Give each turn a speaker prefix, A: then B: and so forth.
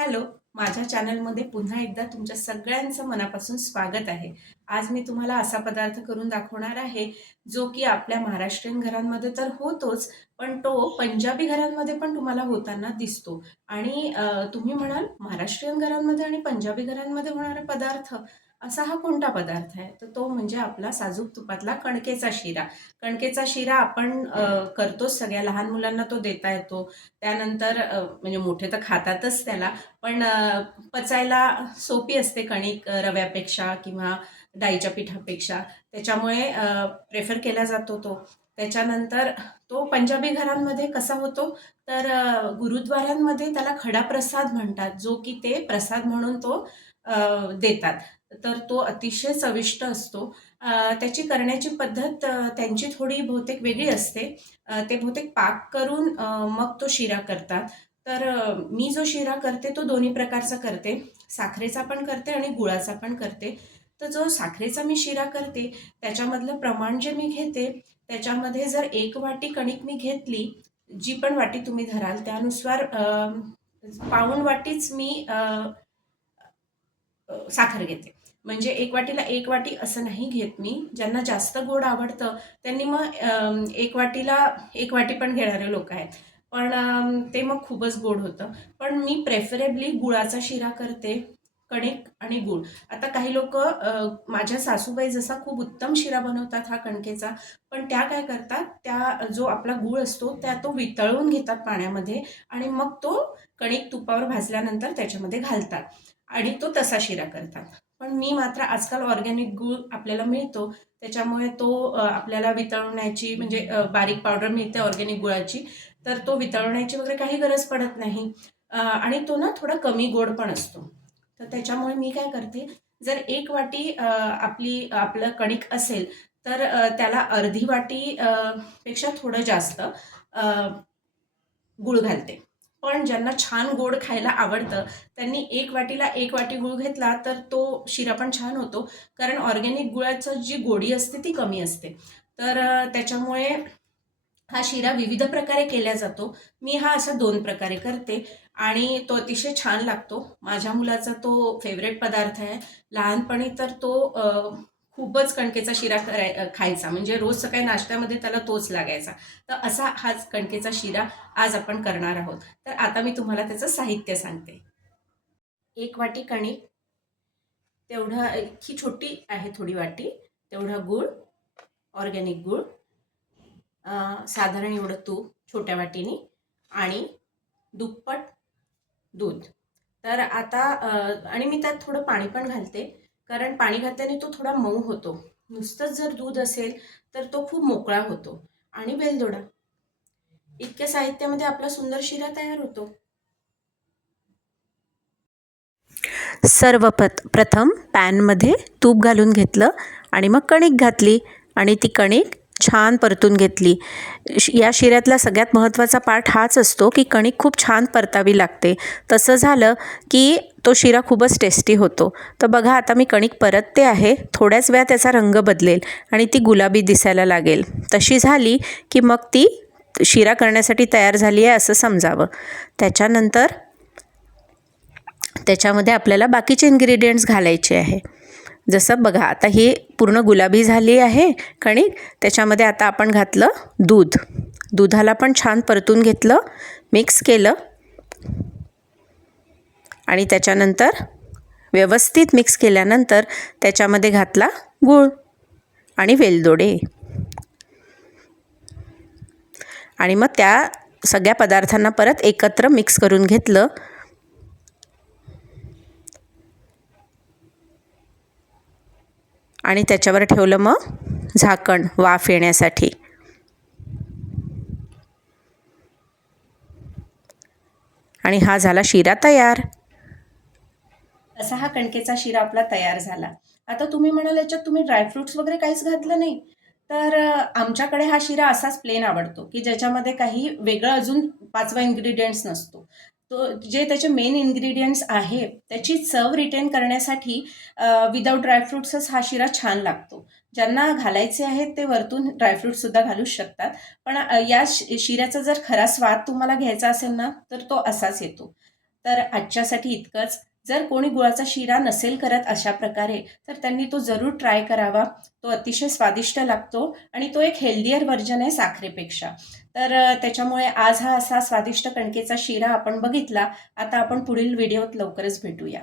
A: Hello माझ्या चॅनलमध्ये पुन्हा एकदा तुमच्या सगळ्यांचं मनापासून स्वागत आहे. आज मी तुम्हाला असा पदार्थ करून दाखवणार आहे जो की आपल्या महाराष्ट्रीयन घरांमध्ये तर होतोच पण तो पंजाबी घरांमध्ये पण तुम्हाला होताना दिसतो. आणि तुम्ही म्हणाल महाराष्ट्रीयन घरांमध्ये आणि पंजाबी घरांमध्ये होणारे पदार्थ. असा हा कोणता पदार्थ आहे? तर तो म्हणजे आपला साजूक तुपातला कणकेचा शिरा. कणकेचा शिरा आपण करतोच सगळ्या. लहान मुलांना तो देता येतो. त्यानंतर म्हणजे मोठे तर खातातच त्याला. पण पचायला सोपी असते कणिक रव्यापेक्षा किंवा डाळीच्या पिठापेक्षा. त्याच्यामुळे प्रेफर केला जातो तो. त्याच्यानंतर तो पंजाबी घरांमध्ये कसा होतो? तर गुरुद्वारांमध्ये त्याला खडा प्रसाद म्हणतात. जो की ते प्रसाद म्हणून तो देतात. तर तो अतिशय चविष्ट असतो. त्याची करण्याची पद्धत त्यांची थोडी बहुतेक वेगळी असते. ते बहुतेक पाक करून मग तो शिरा करतात. तर मी जो शिरा करते तो दोन्ही प्रकारचा करते. साखरेचा पण करते आणि गुळाचा पण करते. तर जो साखरेचा मी शिरा करते त्याच्यामधलं प्रमाण जे मी घेते त्याच्यामध्ये जर एक वाटी कणिक मी घेतली जी पण वाटी तुम्ही धराल त्यानुसार पाऊण वाटीच मी साखर घेते. म्हणजे एक वाटीला एक वाटी असं नाही घेत मी. ज्यांना जास्त गोड आवडतं त्यांनी मग एक वाटीला एक वाटी पण घेणारे लोक आहेत. पण ते मग खूपच गोड होतं. पण मी प्रेफरेबली गुळाचा शिरा करते कणिक आणि गुळ. आता काही लोक माझ्या सासूबाई जसा खूप उत्तम शिरा बनवतात हा कणकेचा पण त्या काय करतात त्या जो आपला गूळ असतो त्या तो वितळवून घेतात पाण्यामध्ये आणि मग तो कणिक तुपावर भाजल्यानंतर त्याच्यामध्ये घालतात आणि तो तसा शिरा करतात. पण मी मात्र आजकाल ऑर्गॅनिक गूळ आपल्याला मिळतो. त्याच्यामुळे तो आपल्याला वितळवण्याची म्हणजे बारीक पावडर मिळते ऑर्गॅनिक गुळाची. तर तो वितळवण्याची वगैरे काही गरज पडत नाही. आणि तो ना थोडा कमी गोड पण असतो. तर त्याच्यामुळे मी काय करते जर एक वाटी आपली आपलं कणिक असेल तर त्याला अर्धी वाटी पेक्षा थोडं जास्त गुळ गूळ घालते. पण ज्यांना छान गोड खायला आवडतं त्यांनी एक वाटीला एक वाटी गूळ घेतला तर तो शिरा पण छान होतो. कारण ऑर्गॅनिक गुळाचं जी गोडी असते ती कमी असते. तर त्याच्यामुळे हा शिरा विविध प्रकारे केला जातो. मी हा असा दोन प्रकारे करते आणि तो अतिशय छान लागतो. माझ्या मुलाचा तो फेवरेट पदार्थ आहे. लहानपणी तर तो खूपच कणकेचा शिरा कराय खायचा. म्हणजे रोज सकाळी नाश्त्यामध्ये त्याला तोच लागायचा. तर असा हाच कणकेचा शिरा आज आपण करणार आहोत. तर आता मी तुम्हाला त्याचं साहित्य सांगते. एक वाटी कणिक तेवढा ही छोटी आहे थोडी वाटी तेवढा गूळ ऑर्गॅनिक गूळ साधारण एवढं तूप छोट्या वाटीने आणि दुप्पट दूध. तर आता आणि मी त्यात थोडं पाणी पण घालते. कारण पाणी घातल्याने तो थोडा मऊ होतो. नुसतंच जर दूध असेल तर तो खूप मोकळा होतो. आणि वेलदोडा इतक्या साहित्यामध्ये आपला सुंदर शिरा तयार होतो.
B: सर्वप्रथ प्रथम पॅनमध्ये तूप घालून घेतलं आणि मग कणिक घातली आणि ती कणिक छान परतून घेतली. या शिऱ्यातला सगळ्यात महत्त्वाचा पार्ट हाच असतो की कणिक खूप छान परतावी लागते. तसं झालं की तो शिरा खूपच टेस्टी होतो. तर बघा आता मी कणिक परतते आहे. थोड्याच वेळा त्याचा रंग बदलेल आणि ती गुलाबी दिसायला लागेल. तशी झाली की मग ती शिरा करण्यासाठी तयार झाली आहे असं समजावं. त्याच्यानंतर त्याच्यामध्ये आपल्याला बाकीचे इन्ग्रेडियंट्स घालायचे आहे. जसं बघा आता ही पूर्ण गुलाबी झाली आहे कणिक. त्याच्यामध्ये आता आपण घातलं दूध. दुधाला पण छान परतून घेतलं मिक्स केलं. आणि त्याच्यानंतर व्यवस्थित मिक्स केल्यानंतर त्याच्यामध्ये घातला गूळ आणि वेलदोडे. आणि मग त्या सगळ्या पदार्थांना परत एकत्र मिक्स करून घेतलं. आणि त्याच्यावर ठेवलं मग झाकण वाफ येण्यासाठी. आणि हा झाला शिरा तयार.
A: असा हा कणकेचा शिरा आपला तयार झाला. आता तुम्ही म्हणाल याच्यात तुम्ही ड्रायफ्रुट्स वगैरे काहीच घातलं नाही. तर आमच्याकडे हा शिरा असाच प्लेन आवडतो की ज्याच्यामध्ये काही वेगळं अजून पाचवा इन्ग्रेडियंट्स नसतो. तो जे त्याचे मेन इन्ग्रेडियंट्स आहे त्याची चव रिटेन करण्यासाठी विदाऊट ड्रायफ्रुट्सच हा शिरा छान लागतो. ज्यांना घालायचे आहेत ते वरतून ड्रायफ्रूटसुद्धा घालू शकतात. पण या शि शिऱ्याचा जर खरा स्वाद तुम्हाला घ्यायचा असेल ना तर तो असाच येतो. तर आजच्यासाठी इतकंच. जर कोणी गुळाचा शिरा नसेल करत अशा प्रकारे तर त्यांनी तो जरूर ट्राय करावा. तो अतिशय स्वादिष्ट लागतो आणि तो एक हेल्दियर व्हर्जन आहे साखरेपेक्षा. तर त्याच्यामुळे आज हा असा स्वादिष्ट कणकेचा शिरा आपण बघितला. आता आपण पुढील व्हिडिओत लवकरच भेटूया.